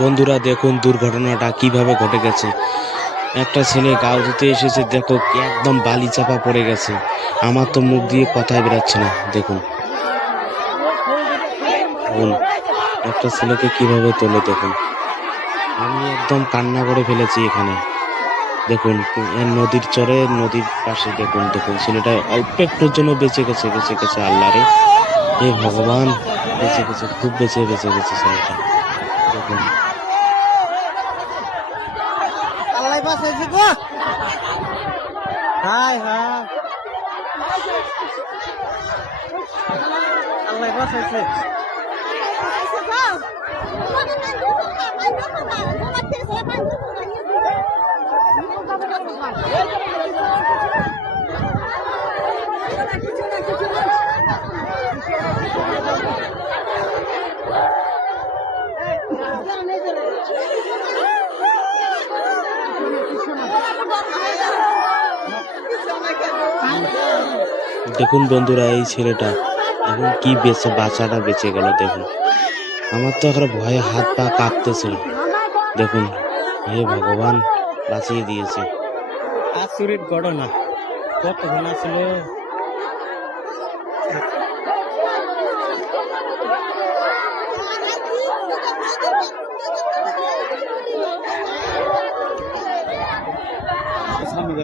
বন্ধুরা দেখুন দুর্ঘটনাটা কিভাবে ঘটে গেছে। একটা ছেলে গাও ধুতে এসেছে, দেখো একদম বালি চাপা পড়ে গেছে। আমার তো মুখ দিয়ে কথাই বেরাচ্ছে না। দেখুন দেখুন একটা ছেলেকে কিভাবে তোলে দেখুন। আমি একদম কান্না করে ফেলেছি এখানে। দেখুন নদীর চরে, নদীর পাশে দেখুন দেখুন ছেলেটা অল্প একটুর জন্য বেঁচে গেছে, বেঁচে গেছে। আল্লাহ রে, হে ভগবান, বেঁচে গেছে, খুব বেঁচে গেছে ছেলেটা। দেখুন আল্লাহ বাঁচাইছে গো। হাই হাই, আল্লাহ বাঁচাইছে। দেখুন বন্ধুরা, এই ছেলেটা এখন কি বেঁচে, বাচ্চাটা বেঁচে গেল। দেখুন আমার তো এখন ভয়ে হাত পা কাঁপতেছে। দেখুন, হে ভগবান, বাঁচিয়ে দিয়েছে। আচরিত ঘটনা, কতক্ষণ আসলে